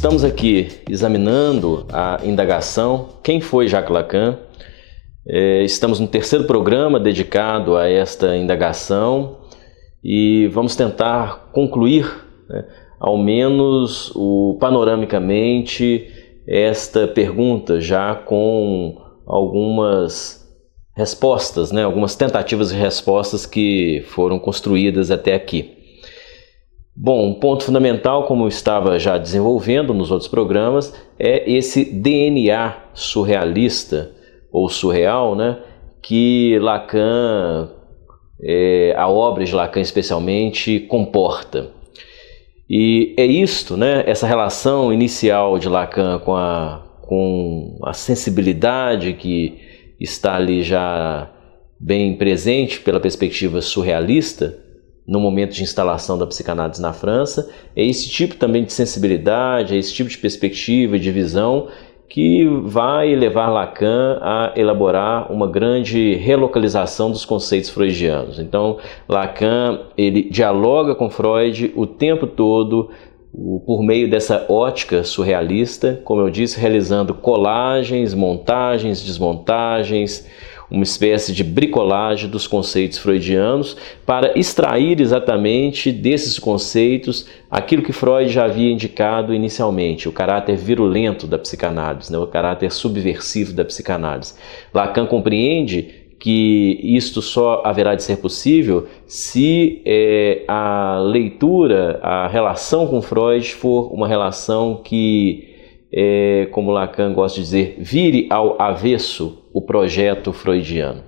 Estamos aqui examinando a indagação Quem foi Jacques Lacan? Estamos no terceiro programa dedicado a esta indagação e vamos tentar concluir, ao menos panoramicamente, esta pergunta já com algumas respostas, algumas tentativas de respostas que foram construídas até aqui. Bom, um ponto fundamental, como eu estava já desenvolvendo nos outros programas, é esse DNA surrealista ou surreal, que Lacan, a obra de Lacan especialmente, comporta. E é isto, essa relação inicial de Lacan com a sensibilidade que está ali já bem presente pela perspectiva surrealista, no momento de instalação da psicanálise na França, é esse tipo também de sensibilidade, é esse tipo de perspectiva, de visão, que vai levar Lacan a elaborar uma grande relocalização dos conceitos freudianos. Então, Lacan ele dialoga com Freud o tempo todo, por meio dessa ótica surrealista, como eu disse, realizando colagens, montagens, desmontagens, uma espécie de bricolagem dos conceitos freudianos para extrair exatamente desses conceitos aquilo que Freud já havia indicado inicialmente, o caráter virulento da psicanálise, o caráter subversivo da psicanálise. Lacan compreende que isto só haverá de ser possível se a leitura, a relação com Freud for uma relação que, como Lacan gosta de dizer, vire ao avesso o projeto freudiano.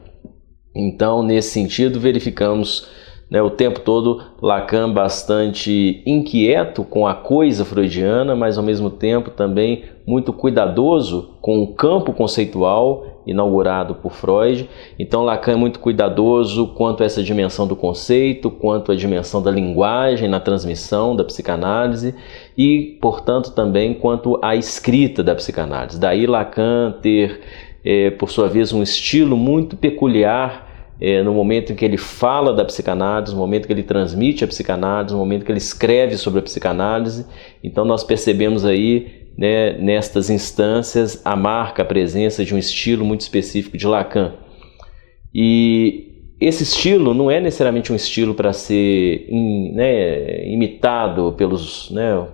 Então, nesse sentido, verificamos o tempo todo Lacan bastante inquieto com a coisa freudiana, mas ao mesmo tempo também muito cuidadoso com o campo conceitual inaugurado por Freud. Então Lacan é muito cuidadoso quanto a essa dimensão do conceito, quanto à dimensão da linguagem na transmissão da psicanálise e, portanto, também quanto à escrita da psicanálise. Daí Lacan ter, por sua vez, um estilo muito peculiar no momento em que ele fala da psicanálise, no momento que ele transmite a psicanálise, no momento que ele escreve sobre a psicanálise. Então nós percebemos aí, nestas instâncias, a marca, a presença de um estilo muito específico de Lacan. E esse estilo não é necessariamente um estilo para ser imitado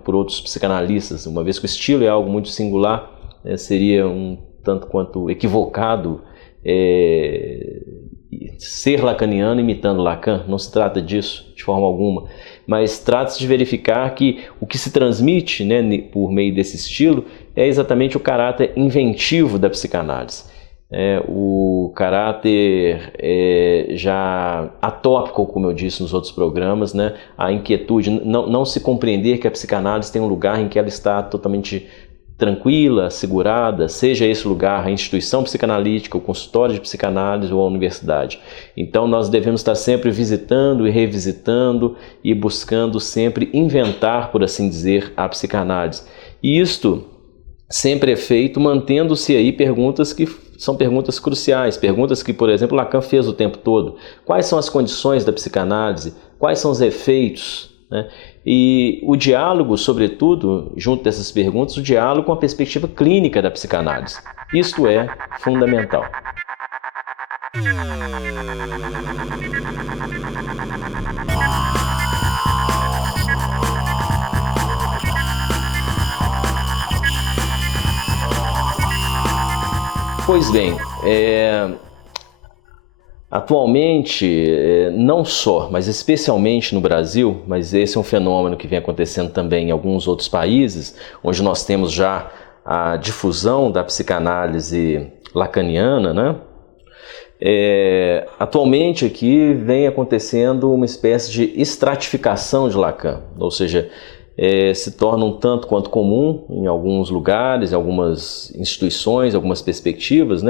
por outros psicanalistas, uma vez que o estilo é algo muito singular, seria um tanto quanto equivocado ser lacaniano imitando Lacan. Não se trata disso de forma alguma, mas trata-se de verificar que o que se transmite por meio desse estilo é exatamente o caráter inventivo da psicanálise, o caráter já atópico, como eu disse nos outros programas, a inquietude, não se compreender que a psicanálise tem um lugar em que ela está totalmente tranquila, segurada, seja esse lugar a instituição psicanalítica, o consultório de psicanálise ou a universidade. Então nós devemos estar sempre visitando e revisitando e buscando sempre inventar, por assim dizer, a psicanálise. E isto sempre é feito mantendo-se aí perguntas que são perguntas cruciais, perguntas que, por exemplo, Lacan fez o tempo todo. Quais são as condições da psicanálise? Quais são os efeitos? E o diálogo, sobretudo, junto dessas perguntas, o diálogo com a perspectiva clínica da psicanálise. Isto é fundamental. Pois bem, atualmente, não só, mas especialmente no Brasil, mas esse é um fenômeno que vem acontecendo também em alguns outros países, onde nós temos já a difusão da psicanálise lacaniana, atualmente aqui vem acontecendo uma espécie de estratificação de Lacan, ou seja, se torna um tanto quanto comum em alguns lugares, em algumas instituições, algumas perspectivas,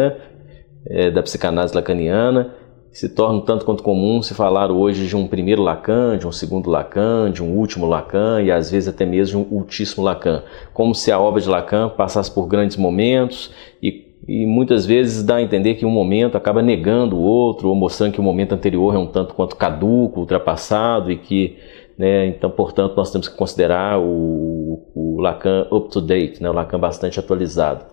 da psicanálise lacaniana. Se torna um tanto quanto comum se falar hoje de um primeiro Lacan, de um segundo Lacan, de um último Lacan e às vezes até mesmo de um ultíssimo Lacan, como se a obra de Lacan passasse por grandes momentos e muitas vezes dá a entender que um momento acaba negando o outro ou mostrando que o momento anterior é um tanto quanto caduco, ultrapassado e que, então, portanto, nós temos que considerar o o Lacan up-to-date, né? O Lacan bastante atualizado.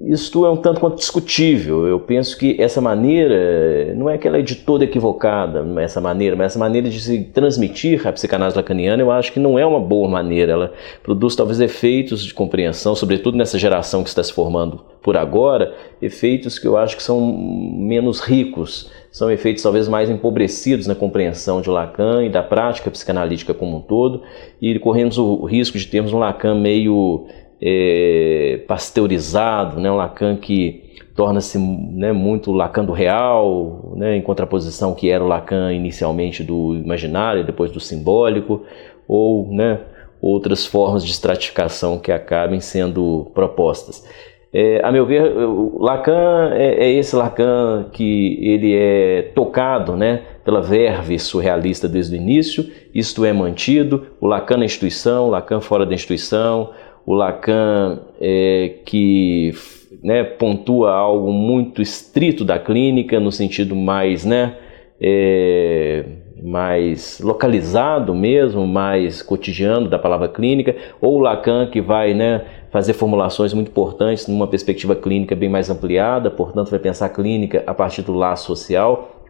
Isto é um tanto quanto discutível. Eu penso que essa maneira, não é que ela é de toda equivocada, essa maneira, mas essa maneira de se transmitir a psicanálise lacaniana, eu acho que não é uma boa maneira. Ela produz talvez efeitos de compreensão, sobretudo nessa geração que está se formando por agora, efeitos que eu acho que são menos ricos, são efeitos talvez mais empobrecidos na compreensão de Lacan e da prática psicanalítica como um todo, e corremos o risco de termos um Lacan meio pasteurizado, né? Um Lacan que torna-se, né, muito Lacan do real, né, em contraposição que era o Lacan inicialmente do imaginário, depois do simbólico, ou, né, outras formas de estratificação que acabem sendo propostas. A meu ver, o Lacan é esse Lacan que ele é tocado, né, pela verve surrealista desde o início, isto é mantido, o Lacan na instituição, o Lacan fora da instituição, o Lacan que, né, pontua algo muito estrito da clínica, no sentido mais, né, mais localizado mesmo, mais cotidiano da palavra clínica, ou o Lacan que vai, né, fazer formulações muito importantes numa perspectiva clínica bem mais ampliada, portanto vai pensar a clínica a partir do laço social.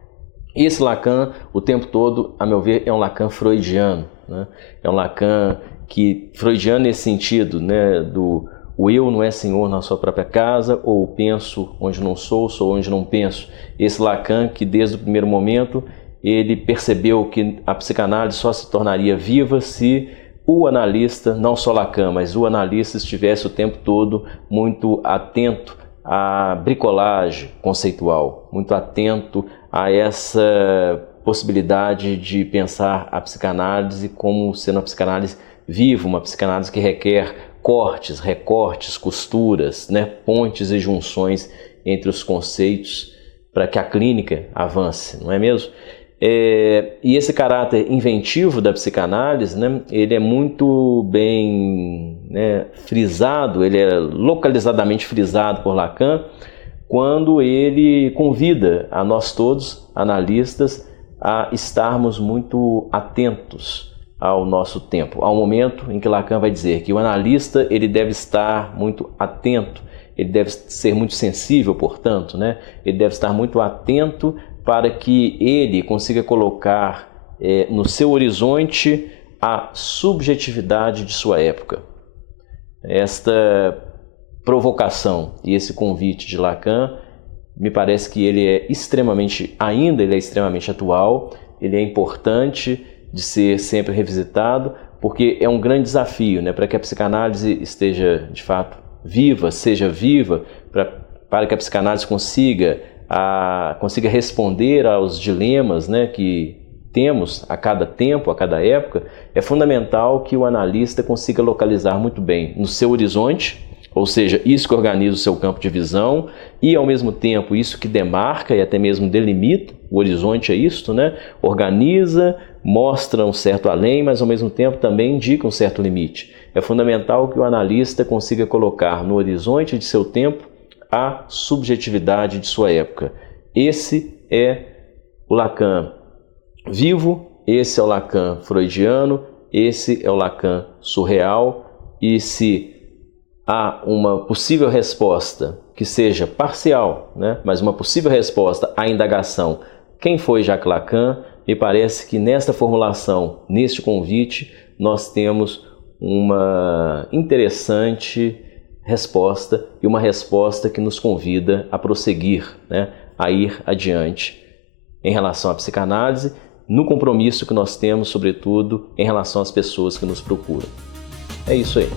Esse Lacan, o tempo todo, a meu ver, é um Lacan freudiano, né? É um Lacan freudiano nesse sentido, né, o eu não é senhor na sua própria casa, ou penso onde não sou onde não penso. Esse Lacan que desde o primeiro momento ele percebeu que a psicanálise só se tornaria viva se o analista, não só Lacan, mas o analista estivesse o tempo todo muito atento à bricolagem conceitual, muito atento a essa possibilidade de pensar a psicanálise como sendo uma psicanálise viva, uma psicanálise que requer cortes, recortes, costuras, né, pontes e junções entre os conceitos para que a clínica avance, não é mesmo? E esse caráter inventivo da psicanálise, né, ele é muito bem, né, frisado, ele é localizadamente frisado por Lacan, quando ele convida a nós todos, analistas, a estarmos muito atentos ao nosso tempo. Há um momento em que Lacan vai dizer que o analista ele deve estar muito atento, ele deve ser muito sensível, portanto, né? Ele deve estar muito atento para que ele consiga colocar no seu horizonte a subjetividade de sua época. Esta provocação e esse convite de Lacan, me parece que ele é extremamente atual, ele é importante de ser sempre revisitado, porque é um grande desafio, né, para que a psicanálise esteja de fato viva, seja viva, para que a psicanálise consiga responder aos dilemas, né, que temos a cada tempo, a cada época. É fundamental que o analista consiga localizar muito bem no seu horizonte, ou seja, isso que organiza o seu campo de visão, e ao mesmo tempo isso que demarca e até mesmo delimita o horizonte, é isto, né? Organiza, mostra um certo além, mas ao mesmo tempo também indica um certo limite. É fundamental que o analista consiga colocar no horizonte de seu tempo a subjetividade de sua época. Esse é o Lacan vivo, esse é o Lacan freudiano, esse é o Lacan surreal, e se há uma possível resposta que seja parcial, né, mas uma possível resposta à indagação quem foi Jacques Lacan, me parece que nesta formulação, neste convite, nós temos uma interessante resposta e uma resposta que nos convida a prosseguir, né, a ir adiante em relação à psicanálise, no compromisso que nós temos, sobretudo, em relação às pessoas que nos procuram. É isso aí.